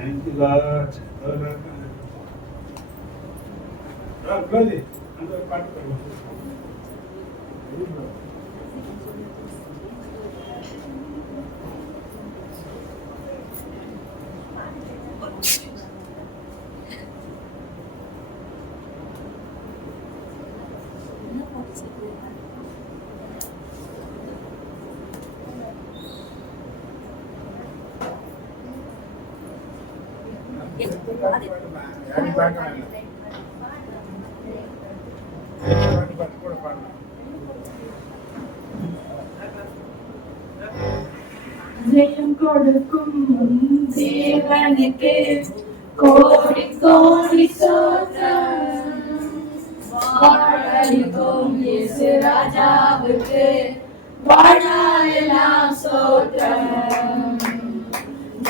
Thank you, Lord. Glory. அந்த ஒரு பாட்டு பாடுவோம். ஜெயம் கொடுக்கும் தேவனுக்கு கோடி கோடி ஸ்தோத்திரம். வாழ்வளிக்கும் இயேசு ராஜாவுக்கு வாழ்நாளெல்லாம் ஸ்தோத்திரம்.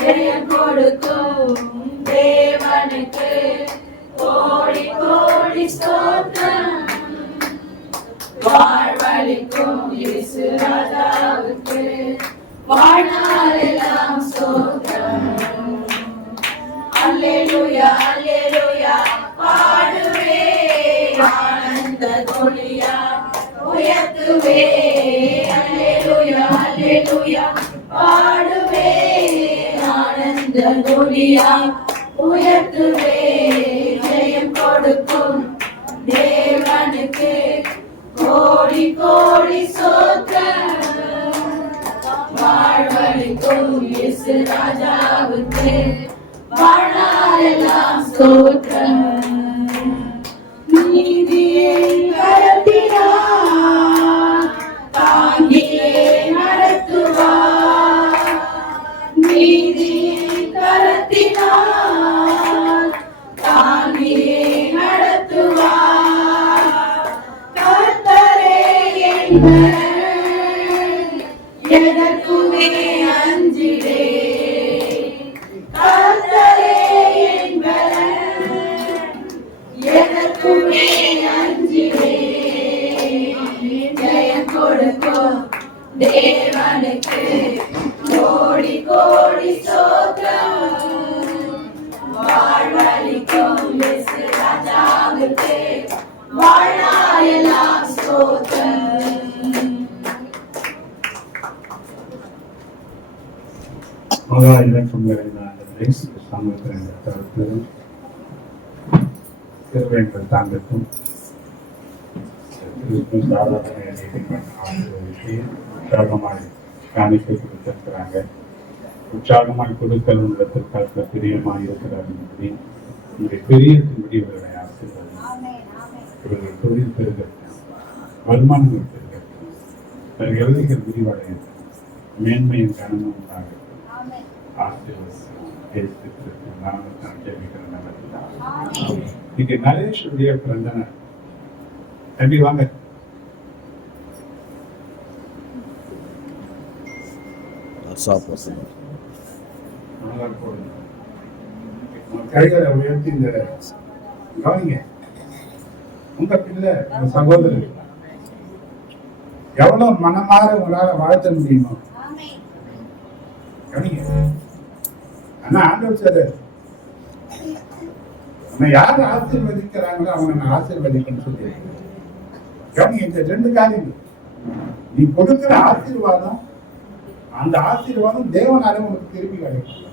ஜெயம் கொடுக்கும் தேவனுக்கு கோடி கோடி ஸ்தோத்திரம். வாழ்வளிக்கும் இயேசு ராஜாவுக்கு வாழ்நாளெல்லாம் ஸ்தோத்திரம். அல்லேலூயா அல்லேலூயா பாடுவே ஆனந்த துணியா உயர்த்துவே. அல்லேலூயா அல்லேலூயா பாடுவே ஆனந்த துணியா உயர்த்துவே. ஜெயம் கொடுக்கும் தேவனுக்கு கோடி கோடி ஸ்தோத்திரம். வாழ்வளிக்கும் இயேசு ராஜாவுக்கு வாழ்நாளெல்லாம் ஸ்தோத்திரம். நீதியை கரத்தினார் தாங்கியே நடத்துவார். நீதியை கரத்தினார் தாங்கியே நடத்துவார். கர்த்தரே என்பவர் எதற்குமே அஞ்சிடே. கர்த்தரே என்பவர் எதற்குமே அஞ்சிடே. ஜெயம் கொடுக்கும் தேவனுக்கு கோடி கோடி ஸ்தோத்திரம். வாழ்வளிக்கும் இயேசு ராஜாவுக்கு வாழ்நாளெல்லாம் ஸ்தோத்திரம். மகா இலக்கம் நிறைந்த சமூகத்தின் தரப்பிலும் திருவேங்கள் தாங்கட்டும். சாதாரண உற்சாகமாய் காணிக்கை கொடுத்திருக்கிறாங்க. உற்சாகமாய் கொடுத்தல் உள்ளத்திற்காக பிரியமாய் இருக்கிறார் என்பதை உங்களுடைய பிரியத்தின்படி இவர்களை ஆசீர்வதிக்கும். இவர்கள் தொழில் பெருகட்டும், வருமானங்கள் பெருகட்டும், இவர்கள் விரிவடையும், மேன்மையின் கனமும் உண்டாகட்டும். நரேஷுடைய பிறந்தன தம்பி வாங்க. கைகளை உயர்த்தி இந்த கவனிங்க. உங்க பிள்ளை சகோதரர் எவ்வளவு மனமாற உங்களால வாழ்த்த முடியுமோ கவனிங்க. ஆனா ஆண்டவர் சார் யாரு ஆசீர்வதிக்கிறாங்களோ அவங்க நான் ஆசீர்வதிக்கணும்னு சொல்லி கவனிங்க. இந்த ரெண்டு காரியங்கள், நீ கொடுக்கிற ஆசீர்வாதம், அந்த ஆசீர்வாதம் தேவனால உனக்கு திருப்பி கிடைக்கும்.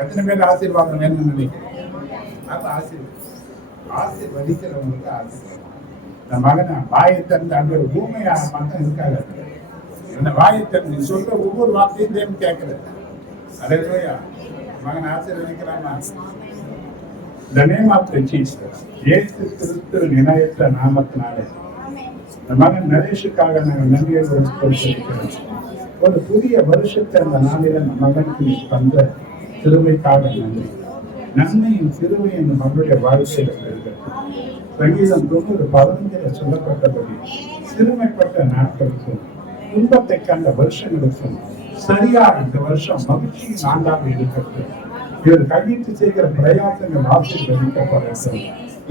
எத்தனை பேர் ஆசீர்வாதம் வேணும்னு நினைக்கிறேன்? அப்ப ஆசீர்வதிக்கிறவங்களுக்கு ஆசீர்வாதம். இந்த மகனை வாயை திறந்து அந்த ஒரு பூமியா மட்டும் இருக்காது. என்ன வாயை திறந்து சொல்ற ஒவ்வொரு வார்த்தையும் தேவன் கேட்கிறது. அல்லேலூயா. மகன் ஆசீர்வதிக்கிறானா? The name of the Jesus. இயேசு கிறிஸ்துவின் இணையற்ற நாமத்தினாலே இந்த மகன் நரேஷுக்காக நாங்கள் நன்றியோடு கொடுத்திருக்கிறோம். ஒரு புதிய வருஷத்தை அந்த நாளில நம்ம மகனுக்கு தந்த சிறுமைக்காக நன்றி. நன்மையின் சிறுமை இந்த மகளுடைய வாழ்க்கையில் இருக்கிறது. சங்கீதம் 90:15 சொல்லப்பட்டபடி சிறுமைப்பட்ட நாட்களுக்கும் துன்பத்தை கண்ட வருஷங்களுக்கும் சரியா இந்த வருஷம் மகிழ்ச்சியின் ஆண்டாக இருக்கிறது. இவர் கையிட்டு செய்கிற பிரயாசங்கள் ஆசீர்வதிக்கப்படட்டும்.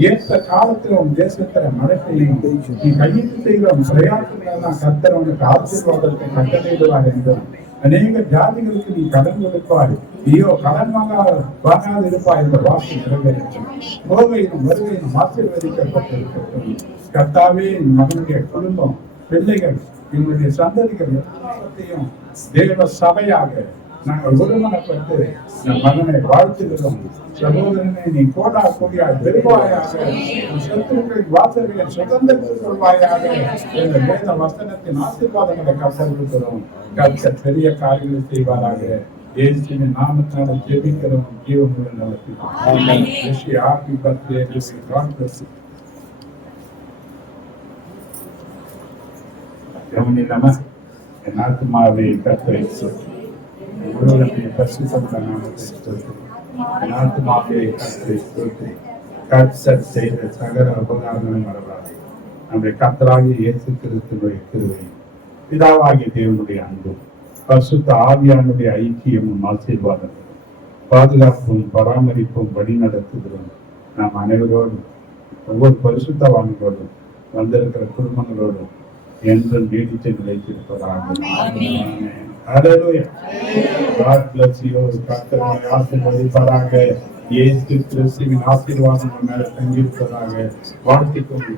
ஏற்ற காலத்தில் உன் தேசத்துல மழை பெய்யும். நீ கையிட்டு செய்கிற பிரயாசங்கள் எல்லாம் கர்த்தர் உனக்கு ஆசீர்வாதத்தை கட்டளையிடுவார் என்றும் அநேக ஜாதிகளுக்கு நீ கடன் கொடுப்பாய், நீயோ கடன் வாங்காது இருப்பாய் என்ற வார்த்தை நிறைவேறும். போகையிலும் வருகையிலும் ஆசீர்வதிக்கப்பட்டிருக்கட்டும். கர்த்தாவே, என் மகனுடைய குடும்பம், பிள்ளைகள், எங்களுடைய சந்ததிகள் எல்லாத்தையும் தேவ சபையாக நாங்கள் ஒருமனப்பட்டு நம் மகனை வாழ்த்துகிறோம். சகோதரனை நீ கோடா கொடியாய் பெருவாயாக, சத்துருக்களின் வாசல்களை சுதந்திரத்தில் கொள்வாயாக என்ற வேத வசனத்தின் ஆசீர்வாதங்களை கற்றுக்கிறோம். கர்த்தர் பெரிய காரியங்களை செய்வாராக. இயேசுவின் நாமத்தால் ஜெபிக்கிறோம். ஜீவனுள்ள நல்ல happy birthday. God bless you. கவனில்லாம என் ஆத்மாவை கர்த்தரை ஸ்தோத்திரி. உங்களுடைய பரிசுத்த நாமத்தை ஸ்தோத்திரி. என் ஆத்மாவை கர்த்தரை ஸ்தோத்திரி. கர்த்தர் செய்த சகல உபகாரங்களை மறவாதே. நம்முடைய கர்த்தராகிய இயேசு கிறிஸ்துவினுடைய கிருபையும் பிதாவாகிய தேவனுடைய அன்பும் பரிசுத்த ஆவியானுடைய ஐக்கியமும் ஆசீர்வாதங்களும் பாதுகாப்பும் பராமரிப்பும் வழி நடத்துகிறோம் நாம் அனைவரோடும், ஒவ்வொரு பரிசுத்தவான்களோடும், வந்திருக்கிற குடும்பங்களோடும் என்றும் நீடித்து நிலைத்திருப்பதாக. கர்த்தர் ஆசீர்வதிப்பதாக. இயேசு கிறிஸ்துவின் ஆசீர்வாதம் மேல தங்கியிருப்பதாக வாழ்த்திக் கொண்டு